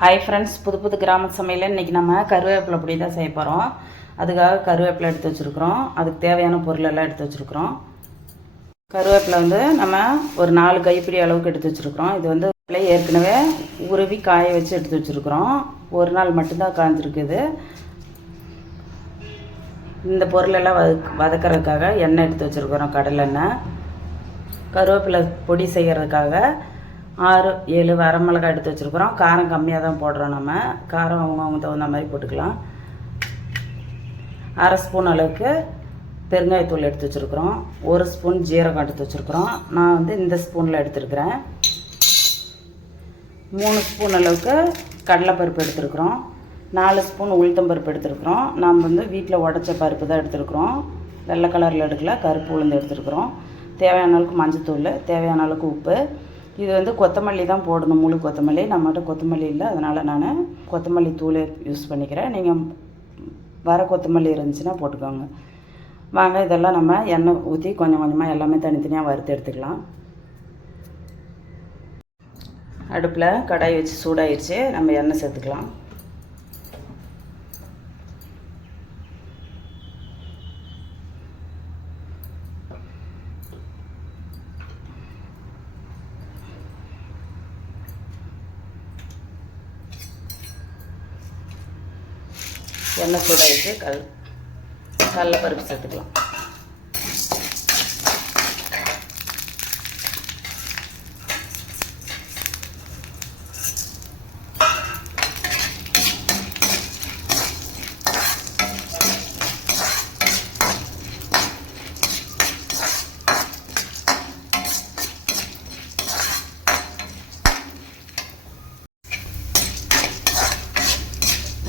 Hi friends, புது கிராம சமையல். இன்றைக்கி நம்ம கருவேப்பிலை பொடி தான் செய்ய போகிறோம். அதுக்காக கருவேப்பிலை எடுத்து வச்சுருக்குறோம். அதுக்கு தேவையான பொருளெல்லாம் எடுத்து வச்சுருக்குறோம். கருவேப்பிலை நம்ம ஒரு 4 கைப்பிடி அளவுக்கு எடுத்து வச்சுருக்குறோம். இது ஏற்கனவே உருவி காய வச்சு எடுத்து வச்சுருக்குறோம். ஒரு நாள் மட்டும்தான் காய்ஞ்சிருக்குது. இந்த பொருளெல்லாம் வதக்கிறதுக்காக எண்ணெய் எடுத்து வச்சுருக்குறோம், கடலெண்ணெய். கருவேப்பிலை பொடி செய்கிறதுக்காக 6-7 வரமிளகாய் எடுத்து வச்சுருக்குறோம். காரம் கம்மியாக தான் போடுறோம். நம்ம காரம் அவங்க தகுந்த மாதிரி போட்டுக்கலாம். 1/2 ஸ்பூன் அளவுக்கு பெருங்காயத்தூள் எடுத்து வச்சுருக்குறோம். 1 ஸ்பூன் ஜீரகம் எடுத்து வச்சுருக்குறோம். நான் இந்த ஸ்பூனில் எடுத்துருக்குறேன். 3 ஸ்பூன் அளவுக்கு கடலைப்பருப்பு எடுத்துருக்குறோம். 4 ஸ்பூன் உளுத்தம்பருப்பு எடுத்துருக்குறோம். நாம் வீட்டில் உடச்ச பருப்பு தான் எடுத்துருக்குறோம். வெள்ளை கலரில் எடுக்கல, கருப்பு உளுந்து எடுத்துருக்குறோம். தேவையான அளவுக்கு மஞ்சத்தூள், தேவையான அளவுக்கு உப்பு. இது கொத்தமல்லி தான் போடணும், முழு கொத்தமல்லி. நம்மகிட்ட கொத்தமல்லி இல்லை, அதனால் நான் கொத்தமல்லி தூளே யூஸ் பண்ணிக்கிறேன். நீங்கள் வர கொத்தமல்லி இருந்துச்சுன்னா போட்டுக்கோங்க. வாங்க, இதெல்லாம் நம்ம எண்ணெய் ஊற்றி கொஞ்சம் கொஞ்சமாக எல்லாமே தனித்தனியாக வறுத்து எடுத்துக்கலாம். அடுப்பில் கடாய் வச்சு சூடாகிடுச்சு. நம்ம எண்ணெய் சேர்த்துக்கலாம். எண்ணெய் சூடாகிட்டு கடலைப்பருப்பு சேர்த்துக்கலாம்.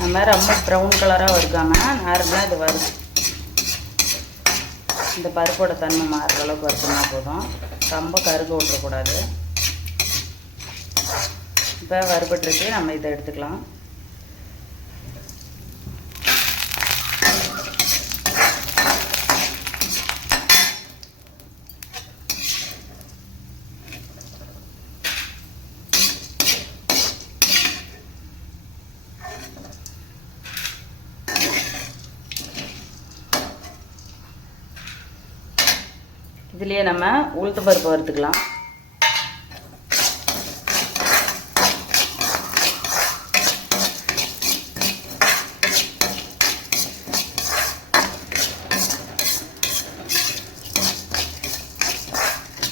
நம்ம ரொம்ப ப்ரௌன் கலராக வறுக்காமல் நார்மலாக இது வறுத்து இந்த பருப்போட தன்மை மாறுற அளவுக்கு வறுத்தோம்னா போதும். ரொம்ப கருக விட்டுறக்கூடாது. இப்போ வறுபட்டுருக்கு, நம்ம இதை எடுத்துக்கலாம். இதுலேயே நம்ம உளுத்தம் பருப்பு வறுத்துக்கலாம்.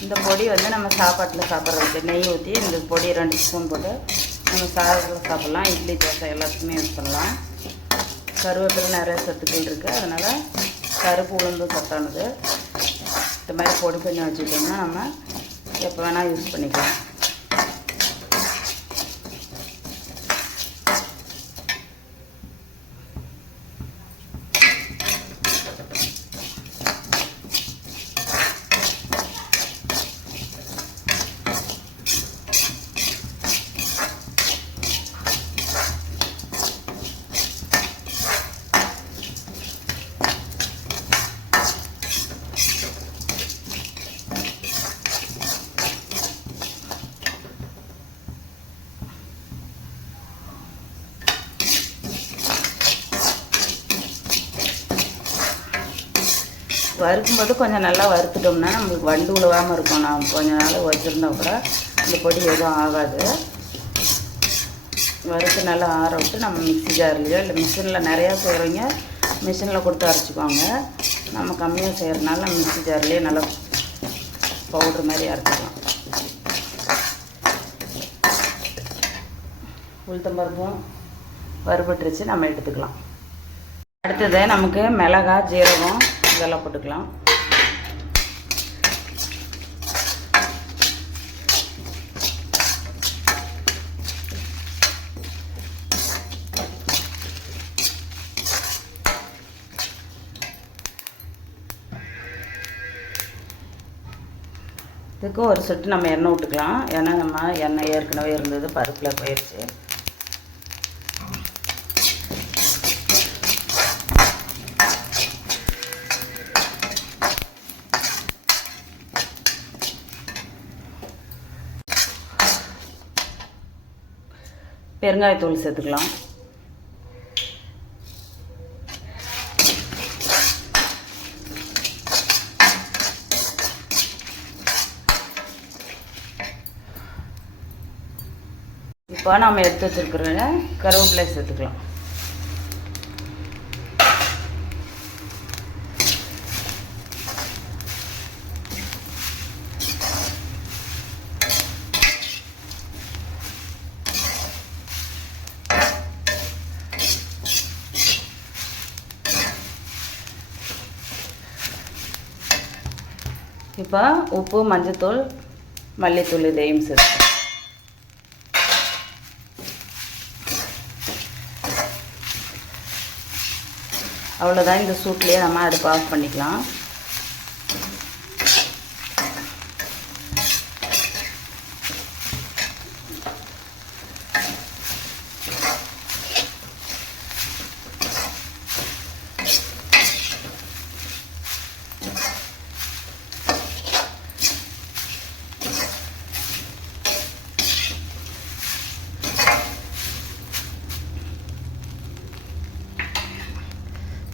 இந்த பொடி நம்ம சாப்பாட்டில் சாப்பிட்றதுக்கு நெய் ஊற்றி இந்த பொடி 2 ஸ்பூன் போட்டு நம்ம சாதத்தில் சாப்பிட்லாம். இட்லி, தோசை எல்லாத்துக்குமே யூஸ் பண்ணலாம். கருவேப்பிலை நிறைய சத்துக்கள் இருக்குது, அதனால் கருப்பு உளுந்து சத்தானது. இந்த மாதிரி பொடி பண்ணி வச்சுக்கிட்டோம்னா நம்ம எப்போ வேணால் யூஸ் பண்ணிக்கலாம். வறுக்கும்போது கொஞ்சம் நல்லா வறுத்துட்டோம்னா நம்மளுக்கு வண்டு உழுவாமல் இருக்கும். நான் கொஞ்சம் நாள் வச்சுருந்தா கூட இந்த பொடி எதுவும் ஆகாது. வறுத்து நல்லா ஆற விட்டு நம்ம மிக்ஸி ஜார்லையோ இல்லை மிஷினில் நிறையா செய்கிறவங்க மிஷினில் கொடுத்து அரைச்சிக்குவாங்க. நம்ம கம்மியாக செய்கிறதுனால நம்ம மிக்ஸி ஜார்லேயே நல்லா பவுட்ரு மாதிரி அரைச்சிக்கலாம். உளுத்தம்பருப்பும் வறுபட்டுருச்சு, நம்ம எடுத்துக்கலாம். அடுத்தது நமக்கு மிளகாய், ஜீரகம் இதெல்லாம் போட்டுக்கலாம். இதுக்கு ஒரு சொட்டு நம்ம எண்ணெய் விட்டுக்கலாம். ஏன்னா நம்ம எண்ணெய் ஏற்கனவே இருந்தது, பருப்பில் போயிடுச்சு. பெருங்காயத்தூள் சேர்த்துக்கலாம். இப்போ நம்ம எடுத்து வச்சுருக்கிற கருவேப்பிலை சேர்த்துக்கலாம். இப்போ உப்பு, மஞ்சத்தூள், மல்லித்தூள் இதையும் சேர்த்து அவ்வளோதான். இந்த சூட்லேயே நம்ம அடுப்பு ஆஃப் பண்ணிக்கலாம்.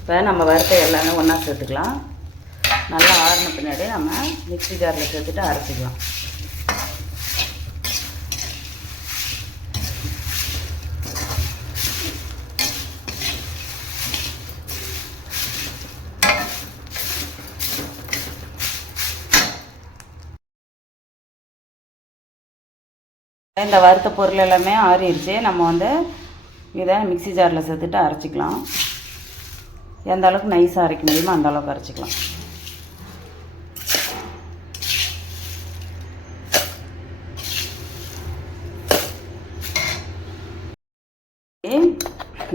இப்போ நம்ம வறுத்த எல்லாமே ஒன்றா சேர்த்துக்கலாம். நல்லா ஆறின பின்னாடி நம்ம மிக்ஸி ஜாரில் சேர்த்துட்டு அரைச்சிக்கலாம். இந்த வறுத்த பொருள் எல்லாமே ஆறிடுச்சு. நம்ம வந்து இதை மிக்ஸி ஜாரில் சேர்த்துட்டு அரைச்சிக்கலாம். எந்த அளவுக்கு நைஸாக அரைக்க முடியுமோ அந்த அளவுக்கு அரைச்சிக்கலாம்.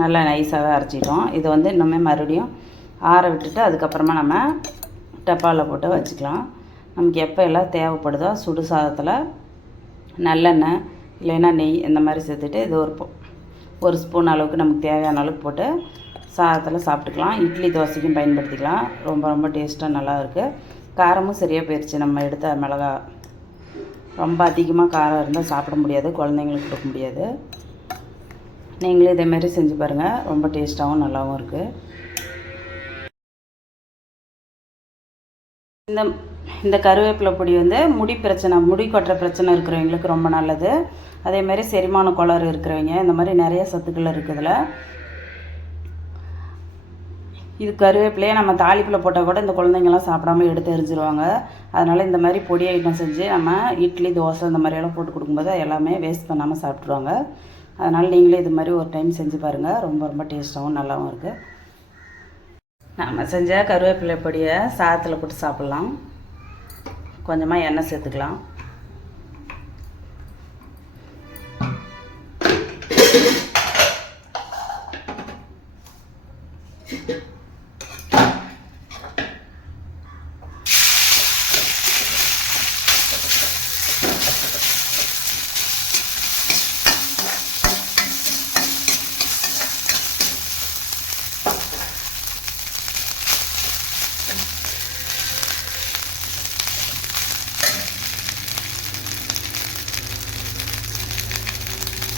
நல்லா நைஸாகவே அரைச்சிட்டோம். இது வந்து இன்னுமே மறுபடியும் ஆற விட்டுட்டு அதுக்கப்புறமா நம்ம டப்பாவில் போட்டு வச்சுக்கலாம். நமக்கு எப்போ எல்லாம் தேவைப்படுதோ சுடு சாதத்தில் நல்லெண்ணெய் இல்லைன்னா நெய் இந்த மாதிரி சேர்த்துட்டு இது ஒரு ஸ்பூன் அளவுக்கு நமக்கு தேவையான அளவுக்கு போட்டு சாதத்தில் சாப்பிட்டுக்கலாம். இட்லி தோசைக்கும் பயன்படுத்திக்கலாம். ரொம்ப ரொம்ப டேஸ்ட்டாக நல்லா இருக்குது. காரமும் சரியாக போயிடுச்சு. நம்ம எடுத்த மிளகா ரொம்ப அதிகமாக காரம் இருந்தால் சாப்பிட முடியாது, குழந்தைங்களுக்கு கொடுக்க முடியாது. நீங்களே இதேமாரி செஞ்சு பாருங்கள். ரொம்ப டேஸ்ட்டாகவும் நல்லாவும் இருக்குது. இந்த கருவேப்பிலை பொடி வந்து முடி கொட்டுற பிரச்சனை இருக்கிறவங்களுக்கு ரொம்ப நல்லது. அதேமாதிரி செரிமான கோளாறு இருக்கிறவங்க இந்த மாதிரி நிறைய சத்துக்கள் இருக்குதுல. இது கருவேப்பிலையே நம்ம தாளிப்பில் போட்டால் கூட இந்த குழந்தைங்கள்லாம் சாப்பிடாம எடுத்து எரிஞ்சிருவாங்க. அதனால் இந்த மாதிரி பொடி ஐட்டம் செஞ்சு நம்ம இட்லி, தோசை இந்த மாதிரியெல்லாம் போட்டு கொடுக்கும்போது எல்லாமே வேஸ்ட் பண்ணாமல் சாப்பிட்ருவாங்க. அதனால் நீங்களே இது மாதிரி ஒரு டைம் செஞ்சு பாருங்கள். ரொம்ப ரொம்ப டேஸ்ட்டாகவும் நல்லாவும் இருக்குது. நம்ம செஞ்ச கருவேப்பிலை பொடியை சாதத்தில் போட்டு சாப்பிட்லாம். கொஞ்சமாக எண்ணெய் சேர்த்துக்கலாம்.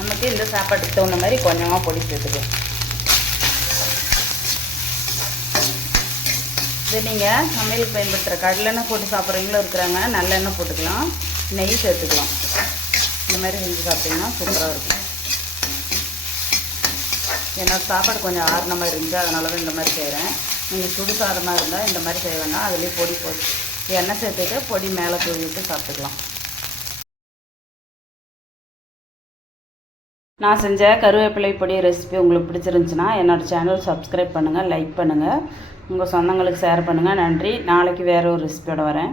நமக்கு இந்த சாப்பாட்டுக்கு தகுந்த மாதிரி கொஞ்சமாக பொடி சேர்த்துக்கலாம். இது நீங்கள் சமையலுக்கு பயன்படுத்துகிற கடலெண்ணெய் போட்டு சாப்பிட்றவங்களும் இருக்கிறாங்க. நல்லெண்ணெய் போட்டுக்கலாம், நெய் சேர்த்துக்கலாம். இந்த மாதிரி செஞ்சு சாப்பிட்டிங்கன்னா சூப்பராக இருக்கும். என்னோடய சாப்பாடு கொஞ்சம் ஆறுன மாதிரி இருந்துச்சு, அதனால தான் இந்த மாதிரி செய்கிறேன். நீங்கள் சுடு சாதமாக இருந்தால் இந்த மாதிரி செய்ய வேண்டாம். அதுலேயே பொடி போட்டு எண்ணெய் சேர்த்துட்டு பொடி மேலே தூவி விட்டு சாப்பிட்டுக்கலாம். நான் செஞ்ச கருவேப்பிலை பொடி ரெசிபி உங்களுக்கு பிடிச்சிருந்துச்சுன்னா என்னோடய சேனல் சப்ஸ்கிரைப் பண்ணுங்கள், லைக் பண்ணுங்கள், உங்கள் சொந்தங்களுக்கு ஷேர் பண்ணுங்கள். நன்றி. நாளைக்கு வேறு ஒரு ரெசிபியோடு வரேன்.